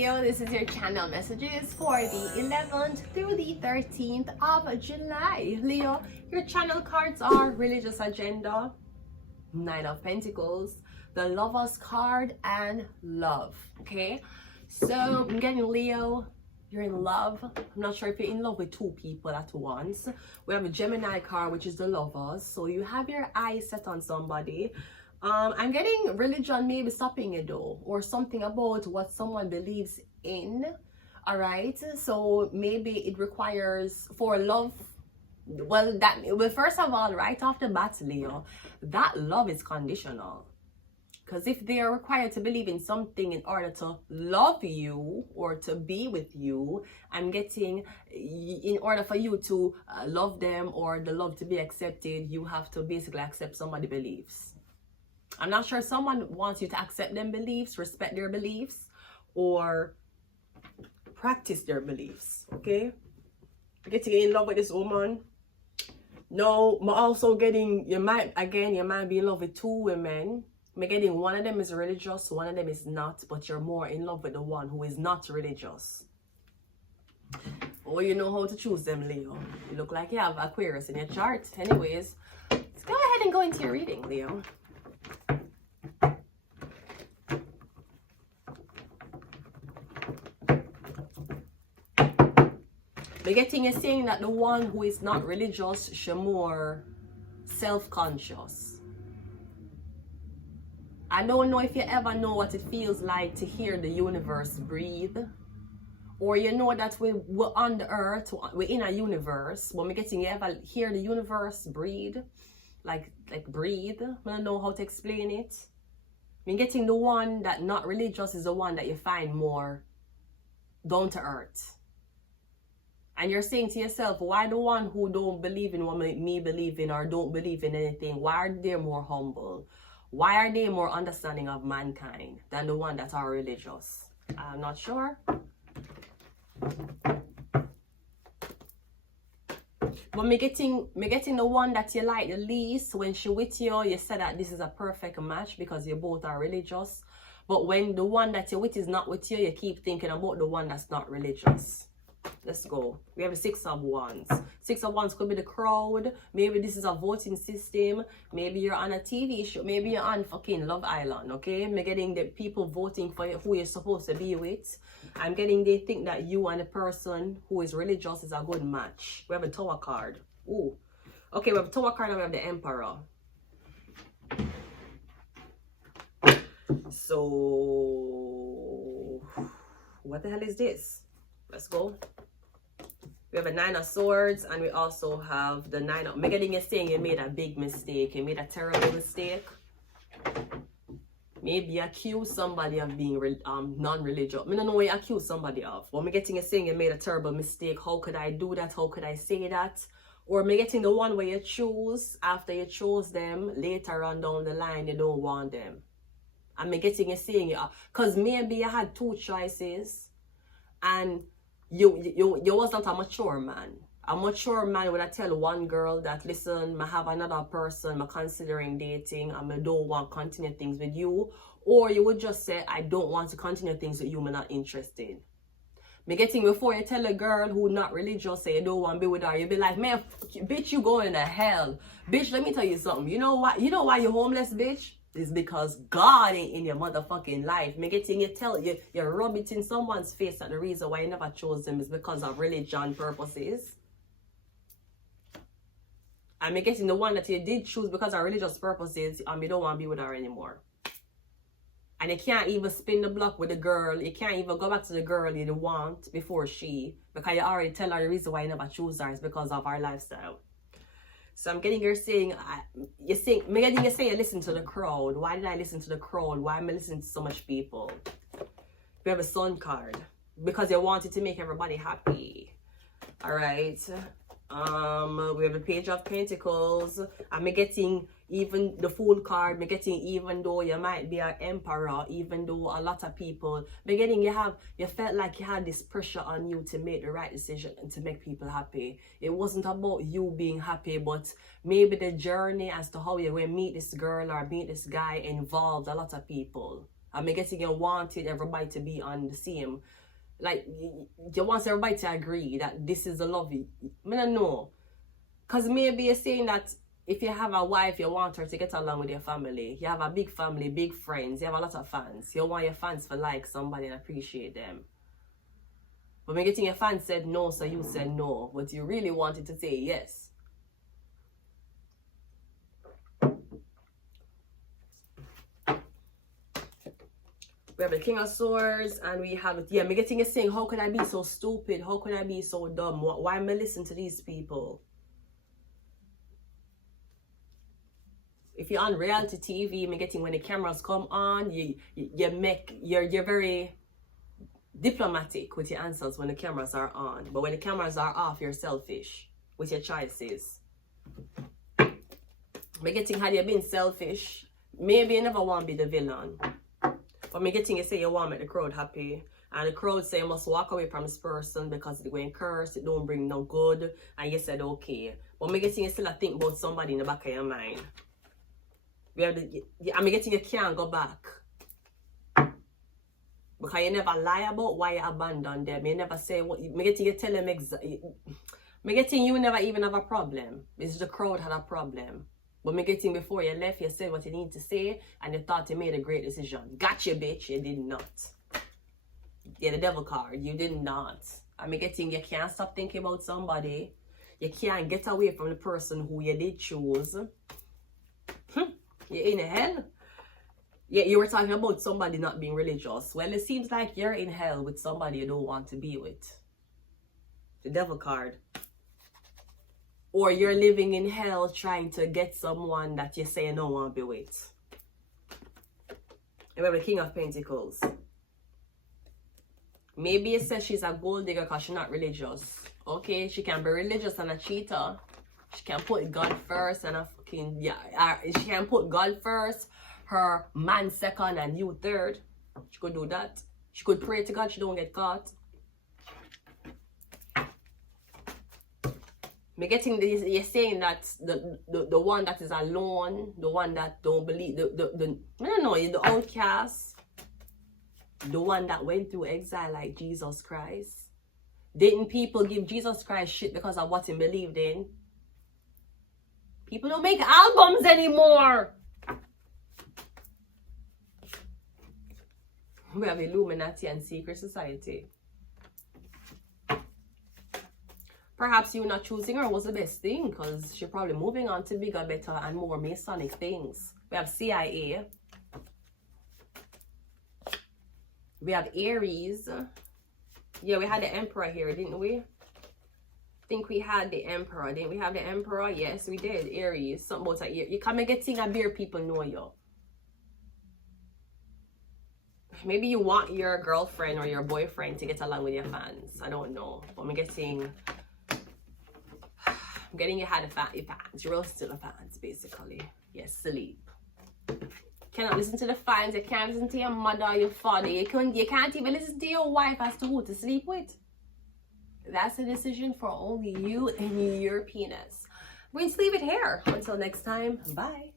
Leo, this is your channel messages for the 11th through the 13th of July. Leo, your channel cards are religious agenda, Knight of Pentacles, the Lovers card, and love. Okay, so I'm getting Leo, you're in love. I'm not sure if you're in love with two people at once. We have a Gemini card, which is the Lovers, so you have your eyes set on somebody. I'm getting religion maybe stopping you though, or something about what someone believes in. All right, so maybe it requires for love. Well, first of all, right off the bat, Leo, that love is conditional. Because if they are required to believe in something in order to love you or to be with you, I'm getting, in order for you to love them or the love to be accepted, you have to basically accept somebody's beliefs. I'm not sure someone wants you to accept them beliefs, respect their beliefs, or practice their beliefs, okay? Getting in love with this woman. No, I'm also getting, you might be in love with two women. I'm getting one of them is religious, one of them is not, but you're more in love with the one who is not religious. Oh, you know how to choose them, Leo. You look like you have Aquarius in your chart. Anyways, let's go ahead and go into your reading, Leo. We're getting you saying that the one who is not religious, she's more self-conscious. I don't know if you ever know what it feels like to hear the universe breathe. Or you know that we're on the earth, we're in a universe. When we're getting, you ever hear the universe breathe? Like breathe? I don't know how to explain it. We're getting the one that not religious is the one that you find more down to earth. And you're saying to yourself, why the one who don't believe in what me believe in or don't believe in anything, why are they more humble? Why are they more understanding of mankind than the one that are religious? I'm not sure. But me getting the one that you like the least. When she with you, you said that this is a perfect match because you both are religious. But when the one that you're with is not with you, you keep thinking about the one that's not religious. Let's go. We have the 6 of Wands. 6 of Wands could be the crowd. Maybe this is a voting system. Maybe you're on a TV show. Maybe you're on fucking Love Island, okay? I'm getting the people voting for who you're supposed to be with. I'm getting they think that you and the person who is religious is a good match. We have a Tower card. Ooh. Okay, we have a Tower card and we have the Emperor. So, what the hell is this? Let's go. We have a 9 of Swords and we also have the 9 of... I'm getting you saying you made a big mistake. You made a terrible mistake. Maybe you accuse somebody of being non-religious. I don't know what you accuse somebody of. But I'm getting you saying you made a terrible mistake. How could I do that? How could I say that? Or I'm getting the one where you choose, after you chose them, later on down the line, you don't want them. I'm getting you saying, because maybe you had two choices and you was not a mature man. A mature man would I tell one girl that, listen, I have another person I'm considering dating and I don't want to continue things with you. Or you would just say, I don't want to continue things with you, I'm not interested. Me getting before you tell a girl who not religious, say you don't want to be with her, you be like, man, bitch, you going to hell. Bitch, let me tell you something. You know why you're homeless, bitch? Is because God ain't in your motherfucking life. Me getting you rub it in someone's face that the reason why you never chose them is because of religion purposes. And me getting the one that you did choose because of religious purposes, you don't want to be with her anymore. And you can't even spin the block with the girl. You can't even go back to the girl you want before she, because you already tell her the reason why you never choose her is because of our lifestyle. So I'm getting you saying, you listen to the crowd. Why did I listen to the crowd? Why am I listening to so much people? We have a Sun card. Because you wanted to make everybody happy. Alright. We have the Page of Pentacles. I'm getting even the Fool card. I'm getting even though you might be an emperor, even though a lot of people, beginning you felt like you had this pressure on you to make the right decision and to make people happy. It wasn't about you being happy, but maybe the journey as to how you will meet this girl or meet this guy involved a lot of people. I mean, getting you wanted everybody to be on the same, like, you want everybody to agree that this is the love. I don't know. Because maybe you're saying that if you have a wife, you want her to get along with your family. You have a big family, big friends. You have a lot of fans. You want your fans to like somebody and appreciate them. But when getting your fans said no, so you said no. But you really wanted to say yes. We have the King of Swords, and we have, yeah, me getting you saying, how could I be so stupid? How could I be so dumb? Why am I listening to these people? If you're on reality TV, me getting when the cameras come on, you're very diplomatic with your answers when the cameras are on. But when the cameras are off, you're selfish with your choices. Me getting, had you been selfish, maybe you never want to be the villain. But me getting you say you want to make the crowd happy. And the crowd say you must walk away from this person because it's going curse, it don't bring no good. And you said okay. But me getting you still think about somebody in the back of your mind. We have the, I'm getting you can't go back. Because you never lie about why you abandoned them. You never say what me getting you tell them exactly. Me getting you never even have a problem. It's the crowd had a problem. But me getting before you left, you said what you need to say, and you thought you made a great decision. Gotcha, bitch. You did not. Yeah, the devil card. You did not. And me getting you can't stop thinking about somebody. You can't get away from the person who you did choose. You're in hell. Yeah, you were talking about somebody not being religious. Well, it seems like you're in hell with somebody you don't want to be with. The devil card. Or you're living in hell trying to get someone that you say you don't want to be with. Remember the King of Pentacles. Maybe it says she's a gold digger because she's not religious. Okay, she can be religious and a cheater. She can put God first and a fucking, yeah, she can put God first, her man second and you third. She could do that. She could pray to God she don't get caught. Me getting this, you're saying that the one that is alone, the one that don't believe, the outcast, the one that went through exile like Jesus Christ. Didn't people give Jesus Christ shit because of what he believed in? People don't make albums anymore. We have Illuminati and secret society. Perhaps you not choosing her was the best thing because she's probably moving on to bigger, better, and more Masonic things. We have CIA. We have Aries. Yeah, we had the Emperor here, didn't we? I think we had the Emperor. Didn't we have the Emperor? Yes, we did. Aries. Something about that. You come and get thing and beer people know you. Maybe you want your girlfriend or your boyfriend to get along with your fans. I don't know. But I'm getting you had a fans. You're roasting the fans, basically. Yes, sleep. Cannot listen to the fans. You can't listen to your mother, your father. You can't even listen to your wife as to who to sleep with. That's a decision for only you and your penis. We're going to leave it here. Until next time, bye.